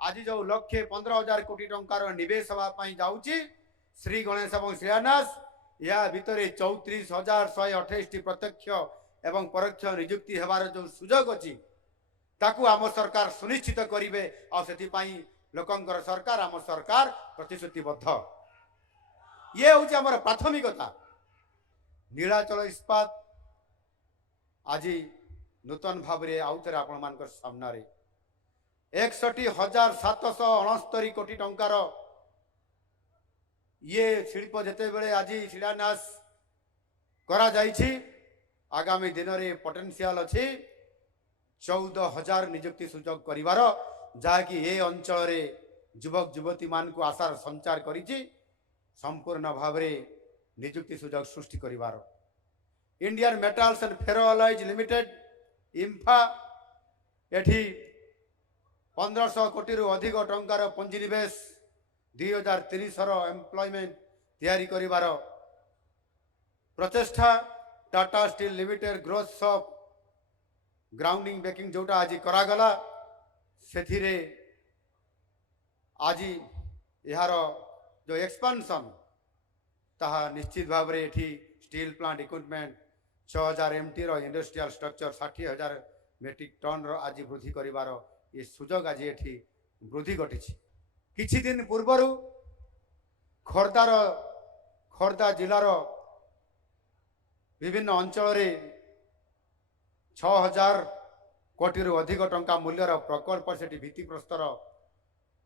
आज जो 1,15,000 कोटी टंकार निवेश हाँपाई जाऊँगी श्री गणेश और शिलान्यास या भितर 34,128 प्रत्यक्ष एवं परोक्ष नियुक्ति होवार जो सुजोग अच्छी ताकू आम सरकार सुनिश्चित करेंगे और से लोकंकर सरकार आम सरकार प्रतिश्रुतिबद्ध ये हूँ आम प्राथमिकता। नीलाचल इस्पात आज नूतन भाव में आउ थे आपण मान सामने 61,769 कोटी टंकार ये शिल्प जिते बड़े आज शिलान्यास करा जाइछि आगामी दिन में पोटेंशियल अच्छी 14,000 नियुक्ति सुजोग करिवार जहाँकि ये अंचल युवक युवती मान को आशार संचार करिछि संपूर्ण भाव में नियुक्ति सुजोग सृष्टि करिवार। Indian metals and ferro alloys limited IMFA एठी 1,500 कोटी अधिक टंकार पुंजीनिवेश 2,300 एम्प्लॉयमेंट तैयारी करिवार प्रचेष्टा। Tata steel limited growth shop grounding baking जोटा आज करागला से आज यार जो एक्सपांशन ताहा निश्चित भाव में एठी steel plant equipment 6,000 MT industrial structure 60,000 metric tonne आज वृद्धि करिवार ये सुजोग आज एठी वृद्धि घटी। किछि दिन पूर्वर खोर्धा जिलार विभिन्न अंचल 6,000 कोटी अधिक टंका मूल्यर प्रकल्प से भित्तिप्रस्तर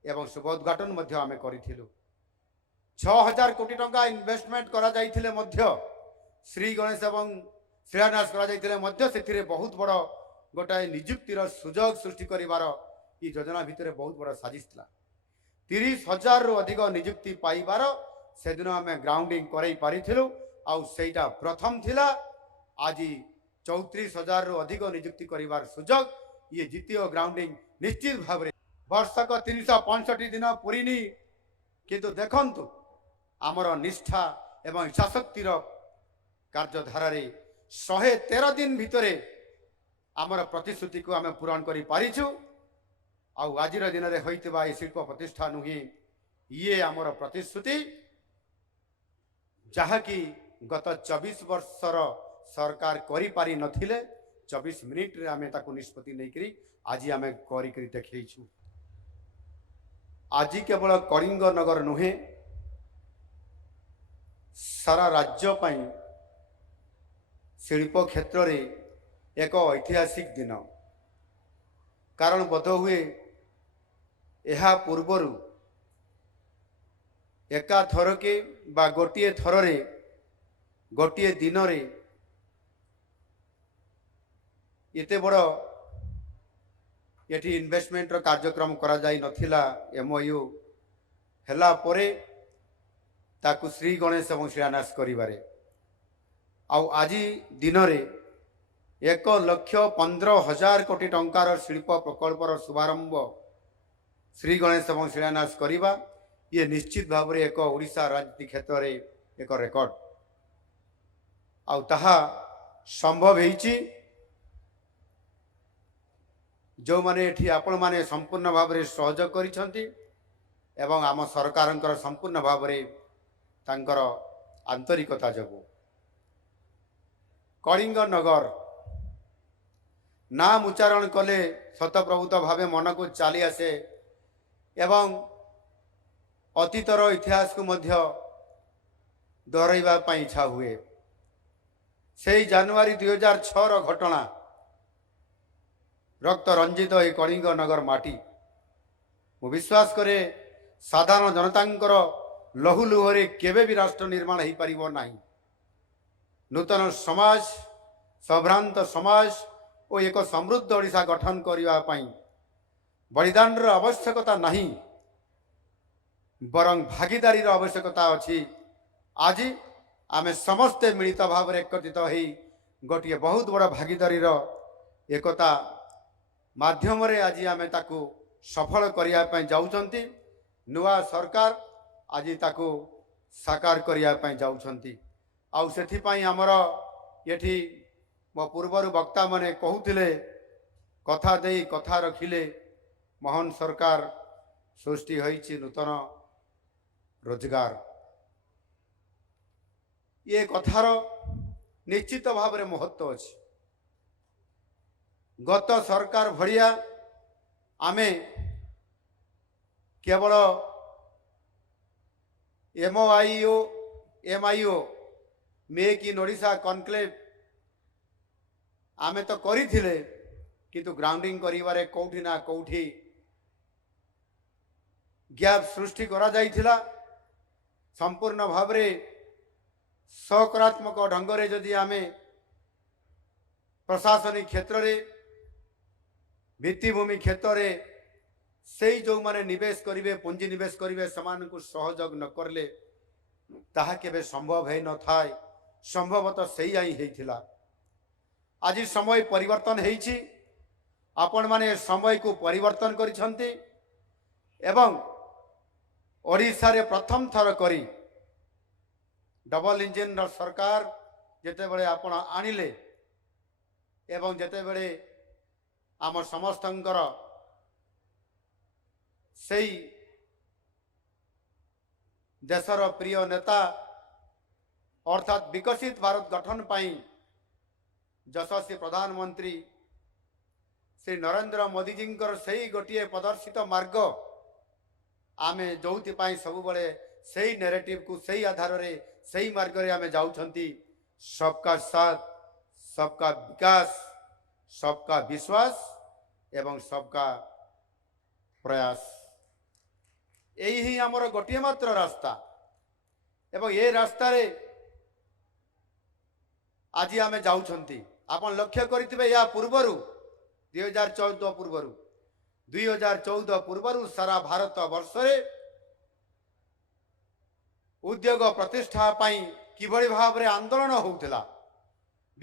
एवं शुभोद्घाटन आम करूँ। 6,000 कोटी टंका इन्वेस्टमेंट करा जाइथिले मध्य श्री गणेश एवं शिलान्यास करा जाइथिले मध्य से बहुत बड़ गोटाए नियुक्तिर सुजोग सृष्टि करिवार ये योजना भितर बहुत बड़ा साजिश था। 30,000 रु अधिक नियुक्ति पाइबार से दिन आम ग्राउंडिंग करई पारिथिलु आउ सेटा प्रथम थिला। आज 34,000 रु अधिक नियुक्ति करिवार सुजोग ये द्वितीय ग्राउंडिंग निश्चित भाव में वर्षक 365 दिन पूरीनी किंतु देखंतु आमर निष्ठा एवं इच्छाशक्तिर कार्यधारा 113 दिन भितर आमर प्रतिश्रुति को आम पूरण कर पारिछु। आज दिन में होइतिबा ये शिल्प प्रतिष्ठा नुहे ये आमर प्रतिश्रुति जहाँकि गत 24 वर्षर सरकार करि पारि नथिले 24 मिनिट रे आमे ताकू निष्पत्ति नहीं करी आज आम करी देखु। आज केवल कलिंग नगर नुहे सारा राज्य पाई शिल्प क्षेत्र रे एक ऐतिहासिक दिन कारण बोध हुए यह पूर्वर एका थरके बा गोटे थर गोटे दिन रे एते बड़ ये इन्वेस्टमेंट कार्यक्रम करा जाई नथिला। MOU हैला परे ताकु श्री गणेश एवं शिलान्यास करिबारे आउ आज दिन में 1,15,000 कोटी टंकार शिल्प प्रकल्पर शुभारंभ श्री गणेश एवं शिलान्यास करिबा ये निश्चित भाव में एक ओडिशा राजनीति क्षेत्र में एक रेकर्ड आउ ताहा संभव होइछि जो माने एठी आपण माने संपूर्ण भाव में सहयोग करिसंती एवं आम सरकारंकर संपूर्ण भाव में तांकर आंतरिकता जगु कलिंग नगर नाम उच्चारण कले शतप्रभुत भावे मन को चली आसे एवं अतीतर इतिहास को मध्य दोहराइबा पई इच्छा हुए। से जनवरी 2006 घटना रक्त रंजित ये कलिंग नगर माटी मु विश्वास करे साधारण जनतांकर लहू लुहरे केबे भी राष्ट्र निर्माण हो पारिबो नाही। नूतन समाज सभ्रांत समाज और एक समृद्ध ओडिशा गठन करने बलिदान आवश्यकता नहीं बरं भागीदारी आवश्यकता अच्छी। आज आम समस्ते मिलित भाव में एकत्रित हो गोटे बहुत बड़ा भागीदारी एकता माध्यम आज आम ताकू सफल करने जाऊँगी। नुआ सरकार आज ताकू साकार करने जाऊँगी। आउ से आमर ये मो पूर्वर वक्ता माने कहते कथा दे कथा रखिले मोहन सरकार सृष्टि होइछि नूतन रोजगार। ये कथार निश्चित भाव में महत्व अच्छे। गत सरकार भड़िया आमे केवल एमआईओ मेक इन ओडिशा कॉन्क्लेव आमे तो करिथिले, किंतु ग्राउंडिंग करिवारे कोठी ना कोठी गैप सृष्टि करा जाइथिला। संपूर्ण भाव में सकारात्मक ढंगरे जदि आमे प्रशासनिक क्षेत्र रे भित्तिभूमि क्षेत्र रे से जो माने निवेश करिवे पुंजी निवेश करिवे समान को सहयोग न करले ताहा केबे संभव है न थाए। संभवतः सही आई हेइथिला। आज समय परिवर्तन हेइछि। आपण माने समय को परिवर्तन करिसंती एवं ओडिशा रे प्रथम थर करी डबल इंजिन सरकार जेते बड़े आपण आनिले एवं जेते बड़े आम समस्तंकर सेई देशर प्रिय नेता अर्थात विकसित भारत गठन पाई यशस्वी प्रधानमंत्री श्री नरेंद्र मोदी जी से गोटे प्रदर्शित मार्ग आमे जोथि पाई सब बड़े सही नैरेटिव को सही आधार रे सही मार्ग रे आमे जाउछंती। सबका साथ, सबका विकास, सबका विश्वास एवं सबका प्रयास, यही ही आमर गोटे मात्र रास्ता। एवं ये रास्ता रे आज आमे जाउछंती। आपण लक्ष्य करिथिबे या पूर्वरु 2014 पूर्वरु 2014 पूर्वरु सारा भारत वर्ष रे उद्योग प्रतिष्ठा पाई किभଳି भाव आंदोलन होउथिला,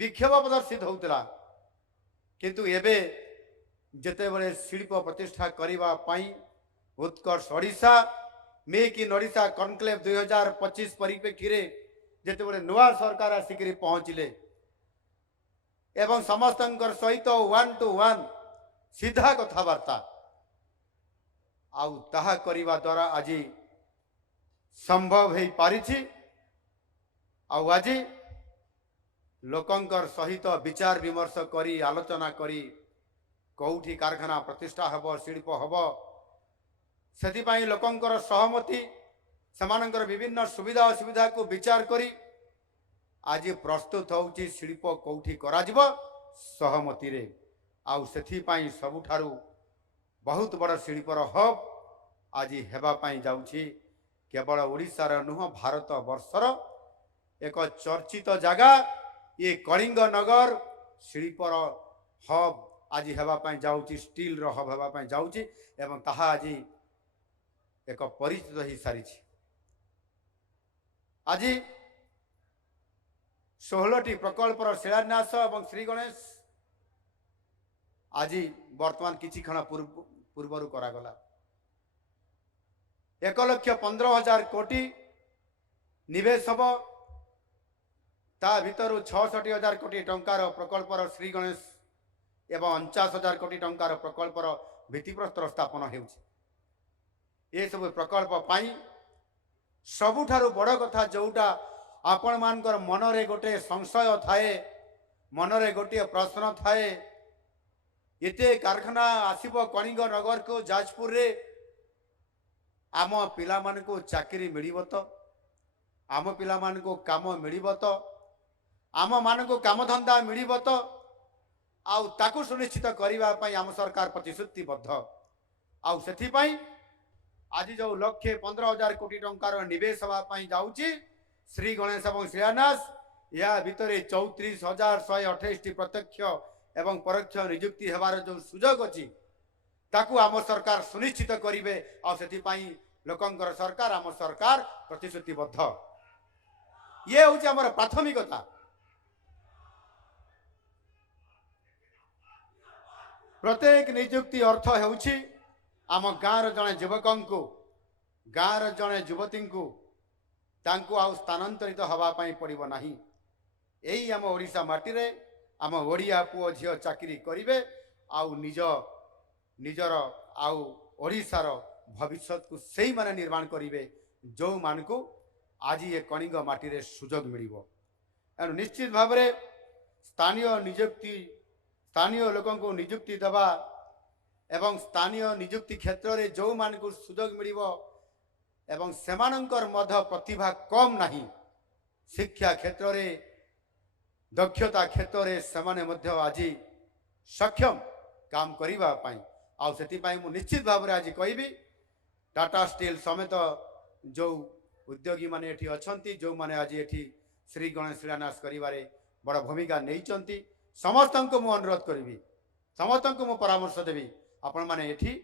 विक्षोभ प्रदर्शित होउथिला। किंतु एबे जेतेबेले शिल्प प्रतिष्ठा करिवा पाई Utkarsh Odisha make in Odisha conclave 2025 परिप्रेक्षी रे जेतेबेले नुआ सरकार आसिकरी पहुँचिले एवं समस्तंकर सहित 1 to 1 सीधा कथबार्ता आउ ताहा करिवा द्वारा आज संभव हो पारिछि। आउ आज लोकंकर सहित विचार विमर्श करी आलोचना करी कौठी कारखाना प्रतिष्ठा हब शिल्प हब से लोकंकर सहमति समानंकर विभिन्न सुविधा असुविधा को विचार करी आज प्रस्तुत होउची शिल्प कौठी करा जिवो सहमति रे। आउ सेथिपाई सबुठारु बहुत बड़ शिल्पर हब आज हेबा पाई जाउची। केवल ओडिशार नुह भारत वर्षर एक चर्चित जगह ये कलिंग नगर शिल्पर हब आज हेबा पाई जाउची, स्टील रो हब हेबा पाई जाउची एवं ताहा आज एक परिचित हो सारी। आज 16टी प्रकल्पर शिलान्यास एवं श्री गणेश आज वर्तमान किछि क्षण पूर्वर करागला। 1,15,000 कोटी निवेश हब ता भितर 66,000 कोटी टंकार प्रकल्पर श्री गणेश एवं 49,000 कोटी टंकार प्रकल्पर भित्तिप्रस्तर स्थापन हेउछि। ये सब प्रकल्प पाई सबुठारु बड़ कथा जोटा आपण मानकर मनरे गोटे संशय थाए, मनरे गोटे प्रश्न थाए, एते कारखाना आसीबो कलिंग नगर को जाजपुर रे आम पिला मान को चाकरी मिलिबो तो, आम पिला मान को काम मिलिबो तो, आम मान को काम धंदा मिलिबो तो, आउ ताकू सुनिश्चित करबा पई आम सरकार प्रतिश्रुतिबद्ध। आउ सेथि पई आज जो 1,15,000 कोटी टंकार निवेश हवा पई जाउची श्री गणेश एवं शिलान्यास या भितर 34,128 प्रत्यक्ष एवं परोक्ष नियुक्ति हेबार जो सुजोग अछि ताकू आम सरकार सुनिश्चित करिवे। आ सेथि पई लोकंकर सरकार आम सरकार प्रतिश्रुतिबद्ध। ये होची हमर प्राथमिकता। प्रत्येक नियुक्ति अर्थ हेउची आम गाँव जड़े युवकों को, गाँव जड़े युवती को तांको आउ स्थानांतरित हवापाई पड़िबो नाही। एही आम ओडिशा माटी रे आम ओडिया पुओ झियो चाकरी करिवे आउ निजर आउ ओडिशार भविष्य को सही माने निर्माण करेंगे जो मान को आज ये कलिंग माटी सुजोग मिल एणु निश्चित भाव में स्थानीय लोकों को निजुक्ति दबा एवं स्थानीय निजुक्ति क्षेत्र में जो मान को सुजोग मिल एवं सेमानंकर मध्य प्रतिभा कम नहीं शिक्षा क्षेत्र में दक्षता क्षेत्र में सेमाने मध्य आज सक्षम काम करिबा पाई आउ सेति पाई मु निश्चित भाव में आज कहबी टाटा स्टील समेत जो उद्योगी माने एठी अछंती जो माने आज एठी श्री गणेश शिलान्यास करिबारे बड़ भूमिका नहीं समस्त को मु अनुरोध करी समस्त को मु परामर्श देवी आपण माने एठी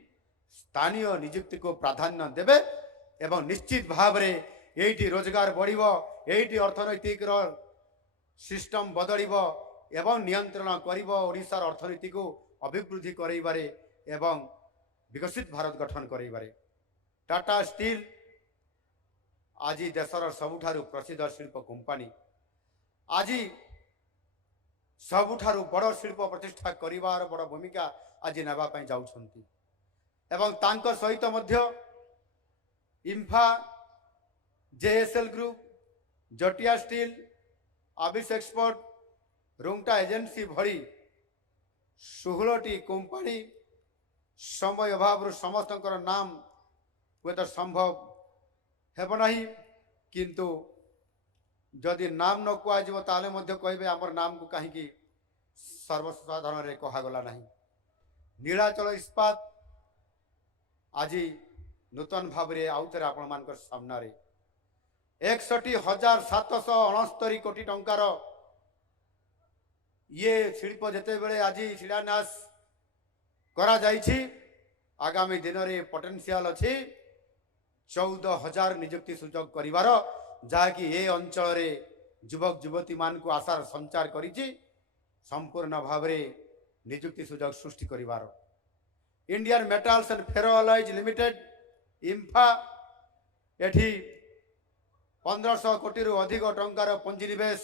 स्थानीय नियुक्ति को प्राधान्य देवे एवं निश्चित भाव में एठी रोजगार बढ़िबो एठी अर्थनैतिक सिस्टम बदलिबो एवं नियंत्रण करिबो ओडिशार अर्थनीति को अभिवृद्धि करैबारे एवं विकसित भारत गठन करैबारे टाटा स्टील आज देशर सबुठारु प्रसिद्ध शिल्प कंपनी आज सबुठारु बड़ शिल्प प्रतिष्ठा करिवार बड़ भूमिका आज नेबा पई जाउछंती एवं तांकर सहित मध्य IMFA JSL group Jatia steel Abis export Rungta agency भरी 16टी कंपनी समय अभाव समस्त नाम हुए तो संभव हेब नहीं किंतु जदि नाम न कहुव ताले कहे आमर नाम को कहीं सर्वसाधारण कहगला नहीं नीलाचल इस्पात आज नूतन भाव में आउ थे आपण मान सामने 61,769 कोटी टंकार ये शिल्प जिते बड़े आज शिलान्यास करा जाइछि आगामी दिन में पोटेंशियल अच्छी 14,000 नियुक्ति सुजोग करिवार जहाँकि ये अंचल रे युवक युवती मान को आशार संचार करिछि संपूर्ण भाव में नियुक्ति सुजोग सृष्टि करिवार Indian metals and ferro alloys limited IMFA एठी 1500 कोटी अधिक टंकार पुंजीनिवेश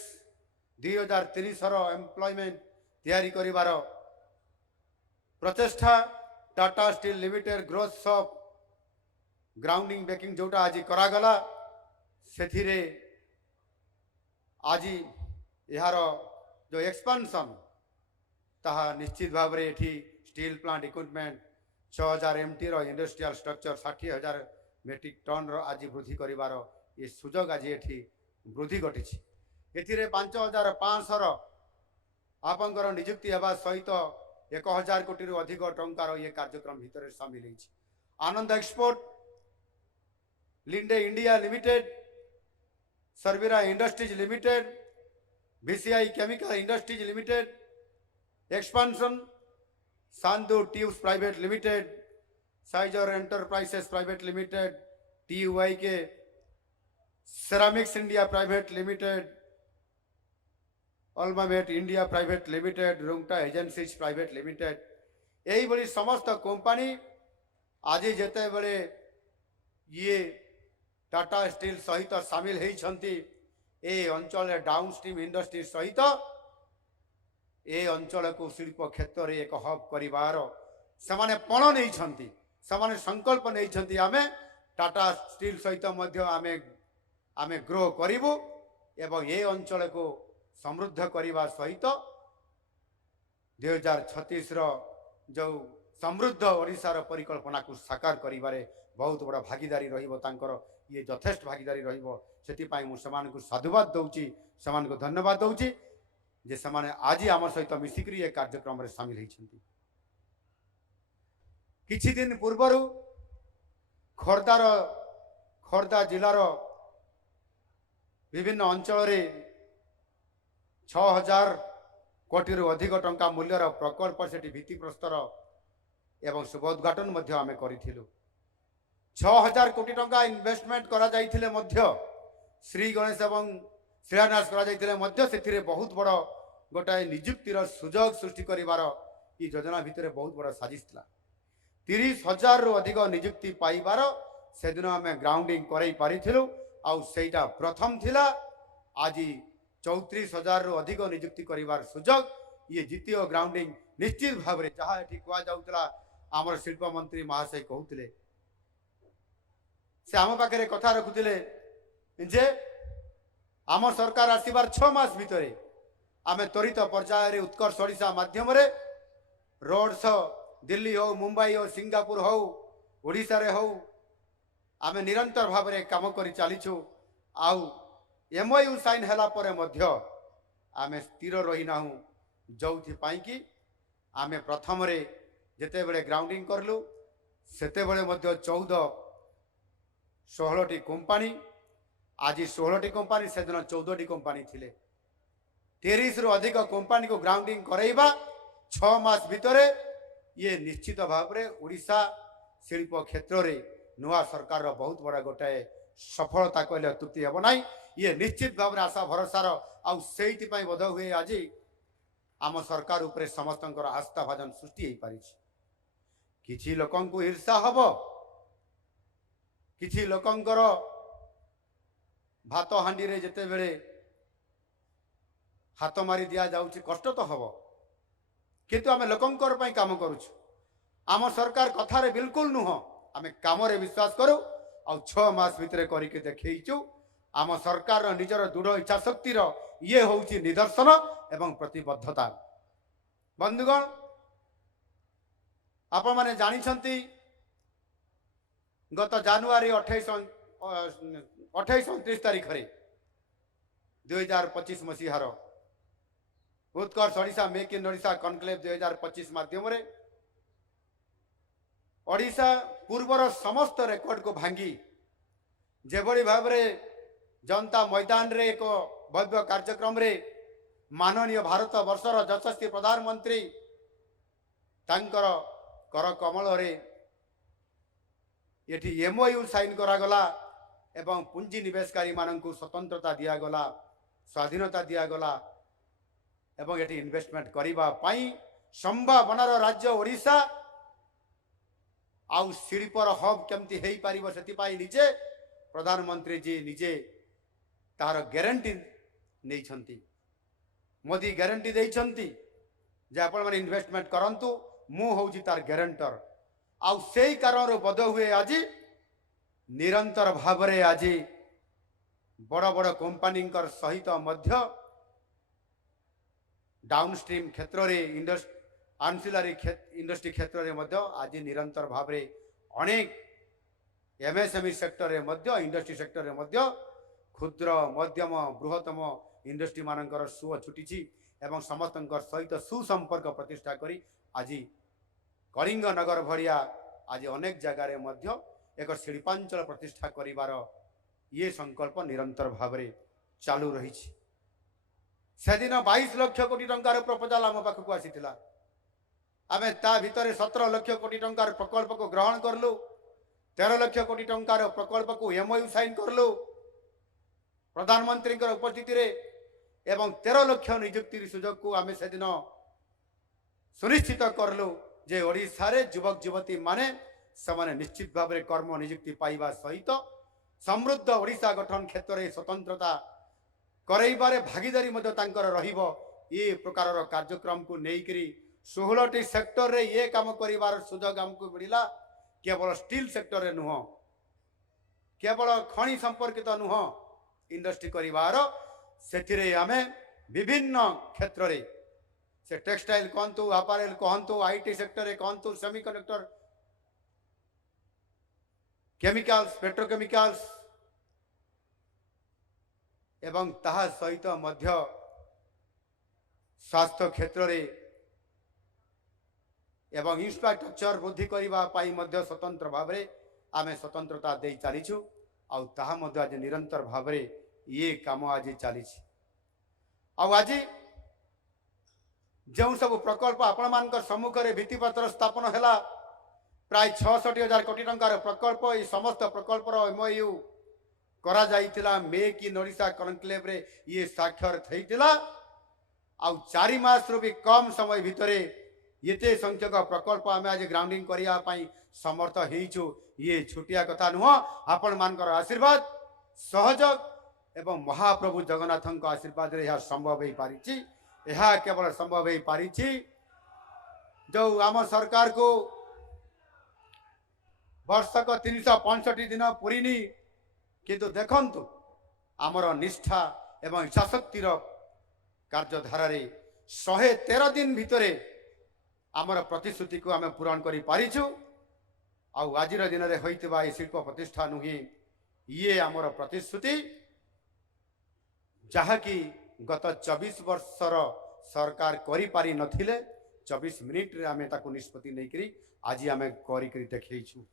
2300 एम्प्लॉयमेंट तैयारी करिवार प्रचेष्टा Tata steel limited growth shop grounding baking जोटा आज करागला से आज यार जो एक्सपांशन ताहा निश्चित भाव में एठी steel plant equipment 6000 MT industrial structure 60,000 metric tonne आज वृद्धि करिवार ये सुजोग आज एठी वृद्धि घटी एथिरे 5,500 आपंकर नियुक्ति हेबा सहित 1,000 कोटी अधिक टंकार ये कार्यक्रम भितर सामिल है Anand export Linde India limited सर्विरा industries limited BCI chemical industries limited expansion Sandu tubes private limited Sizer enterprises private limited TUI K ceramics India private limited Almamet India private limited Rungta agencies private limited यही बड़ी समस्त company आज जिते बड़े ये Tata steel सहित सामिल होती ए अंचल डाउनस्ट्रीम इंडस्ट्री सहित ए अंचल को शिल्प क्षेत्र में एक हब करिवार से पण नहीं से संकल्प नहीं आमे टाटा स्टील सहित आमे ग्रो करिबु एवं ये अंचल को समृद्ध करने सहित 2036 जो समृद्ध ओडिशार परिकल्पना को साकार करिबारे बहुत बड़ा भागीदारी रहिबो तांकर ये यथेष्ट भागीदारी रहिबो सेतिपाई मु समान को साधुवाद दउची समान को धन्यवाद दउची जे समान आज आम सहित मिसिकरी ये कार्यक्रम रे शामिल होइछन्ती किछि दिन पूर्वरु खोर्धा जिलार विभिन्न अंचल रे 6,000 कोटी अधिक टंका मूल्यर प्रकल्प से भित्ति प्रस्तर एवं शुभोद्घाटन मध्य आमे करिथिलु 6,000 कोटी टंका इन्वेस्टमेंट करा जाइथिले मध्य श्री गणेश एवं शिलान्यास करा जाइथिले मध्य सेथिरे बहुत बड़ गोटाए नियुक्तिर सुजोग सृष्टि करिवार ई योजना भितरे बहुत बड़ साजिश थिला 30,000 रु अधिक नियुक्ति पाइबार से दिन आमे ग्राउंडिंग करई पारिथिलु आउ सेटा प्रथम थिला आज 34,000 रु अधिक नियुक्ति करिवार सुजोग ये द्वितीय ग्राउंडिंग निश्चित भाव में जहाँ ये कह जाऊला आमर शिल्प मंत्री महाशय कहते से आम पाखे कथा रखुले जे आम सरकार आसबार 6 मास भितर आम त्वरित पर्यायर उत्कर्ष ओडिशा माध्यम रोड शो दिल्ली हो मुंबई हो सिंगापुर हो ओडिशा रे हो आम निरंतर भाव में काम कर चलीचु आउ एमओयू साइन है आम स्थिर रही ना जो कि आम प्रथम जिते बड़े ग्राउंडिंग करलु सेते बड़े 14-16 कंपानी आज 16 कंपानी से दिन 14 कंपानी थिले 30 रु अधिक कंपानी को ग्राउंडिंग करैबा 6 मास भितर ये निश्चित भाव में ओडिशा शिल्प क्षेत्र में नुआ सरकार बहुत बड़ा गोटाए सफलता कहले अत्युक्ति हेब ना ये निश्चित भाव में आशा भरोसार आईपाई बोध हुए आज आम सरकार उपरे समस्त आस्था भाजन सृष्टि हो पारी किछि लोकं को ईर्षा हब किछि लोकंकर भात हांडी रे जेते बेले हाथ मारी दिया जाउछि कष्ट तो हब किंतु आम लोकंकर पई काम करूछु आम सरकार कथारे बिल्कुल नुह आम काम रे विश्वास करू आ 6 मास भितर करके देखैछु आम सरकार निजर दृढ़ इच्छा शक्तिर ये होउछि निदर्शन एवं प्रतिबद्धता बंधुगण आपण माने जानिछंती गत जानुआरी 28-29 तारीख रे 2025 मसीहार Utkarsh Odisha make in Odisha conclave 2025 माध्यम रे ओडिशा पूर्वर समस्त रेकर्ड को भांगी जेभली भाव रे जनता मैदान रे एक भव्य कार्यक्रम रे माननीय भारत वर्षर यशस्वी प्रधानमंत्री तांकर कर कमल रे ये एमओयू साइन करागला एवं पुंजी निवेशकारी मानक स्वतंत्रता दिगला स्वाधीनता दिगला एवं ये इन्वेस्टमेंट करने संभावनार राज्य ओडिशा आउ शिल्पर हब केमती हो पार से निजे प्रधानमंत्री जी निजे तार ग्यारंटी नहीं मोदी ग्यारंटी देइछंती जे आपण माने इन्वेस्टमेंट करंतु मु होउची तार ग्यारंटर आउ सेही कारण बोध हुए आज निरंतर भाव रे आज बड़ बड़ कंपनी सहित मध्य डाउनस्ट्रीम क्षेत्र रे आंसिलरी इंडस्ट्री क्षेत्र रे मध्य आज निरंतर भाव रे अनेक एमएसएमई सेक्टर रे मध्य इंडस्ट्री सेक्टर रे मध्य क्षुद्र मध्यम बृहत्तम इंडस्ट्री मानकर सुअ छुटी एवं समस्त सहित सुसंपर्क प्रतिष्ठा करी आज कलिंग नगर भड़िया आज अनेक जगार मध्य एक शिल्पांचल प्रतिष्ठा करिवार ये संकल्प निरंतर भाव में चालू रही से दिन 22 लाख कोटी टंकार प्रपोजाल आम पाखक आसीथिला आम ता भितर 17 लाख कोटी टंकार प्रकल्प को ग्रहण करलु 13 लाख कोटी टंकार प्रकल्प को एमओयू साइन करलु प्रधानमंत्री उपस्थिति रे एवं 13 लाख नियुक्ति सुजोग को आम से दिन सुनिश्चित करलु जे ओडिशा रे युवक युवती माने समाने निश्चित भाव में कर्म नियुक्ति पाइबा सहित समृद्ध ओडिशा गठन क्षेत्र में स्वतंत्रता करैबारे भागीदारी रहिबो ये प्रकार कार्यक्रम को लेकरी 16टी सेक्टर रे ये काम करिवार सुजोग हमको मिला केवल स्टील सेक्टर रे नुह केवल खनि संपर्कित नुह इंडस्ट्री करिवार से आमे विभिन्न क्षेत्र रे से टेक्सटाइल कहतु अपारेल कहतु आईटी सेक्टर रे कहतु सेमीकंडक्टर केमिकल्स पेट्रोकेमिकल्स एवं ताहा सहित मध्य स्वास्थ्य क्षेत्र रे एवं इंफ्रास्ट्रक्चर वृद्धि करने स्वतंत्र भाव में आम स्वतंत्रता दे चलीचु आउ ताहा मध्य आज निरंतर भाव में ये काम आज चली आज जो सब प्रकल्प आपण मान सम्मुख में भित्तिपत्र स्थापन है प्राय 66,000 कोटी टंकार प्रकल्प ये समस्त प्रकल्पर एमओयू करा जाइतिला मेक इन ओडिशा कनक्लेव रे ये साक्षर थैतिला आउ 4 मास रु भी कम समय भितरे ये संख्यक प्रकल्प आम आज ग्राउंडिंग करने समर्थ होइछु ये छुटिया कथा नुह आपण मानकर आशीर्वाद सहयोग एवं महाप्रभु जगन्नाथ आशीर्वाद रे यह संभव हो पारिछि यह केवल संभव हो पारिछि जो आम सरकार को ବର୍ଷକ 365 ଦିନ ପୁରିନି, କିନ୍ତୁ ଦେଖନ୍ତୁ ଆମର ନିଷ୍ଠା ଏବଂ ଇଚ୍ଛାଶକ୍ତିର କାର୍ଯ୍ୟଧାରାରେ 113 ଦିନ ଭିତରେ ଆମର ପ୍ରତିଶ୍ରୁତିକୁ ଆମେ ପୂରଣ କରିପାରିଛୁ। ଆଉ ଆଜିର ଦିନରେ ହୋଇଥିବା ଏହି ଶିଳ୍ପ ପ୍ରତିଷ୍ଠା ନୁହେଁ, ଇଏ ଆମର ପ୍ରତିଶ୍ରୁତି, ଯାହାକି ଗତ 24 ବର୍ଷର ସରକାର କରିପାରି ନଥିଲେ। 24 ମିନିଟ୍ରେ ଆମେ ତାକୁ ନିଷ୍ପତ୍ତି ନେଇକରି ଆଜି ଆମେ କରିକି ଦେଖେଇଛୁ।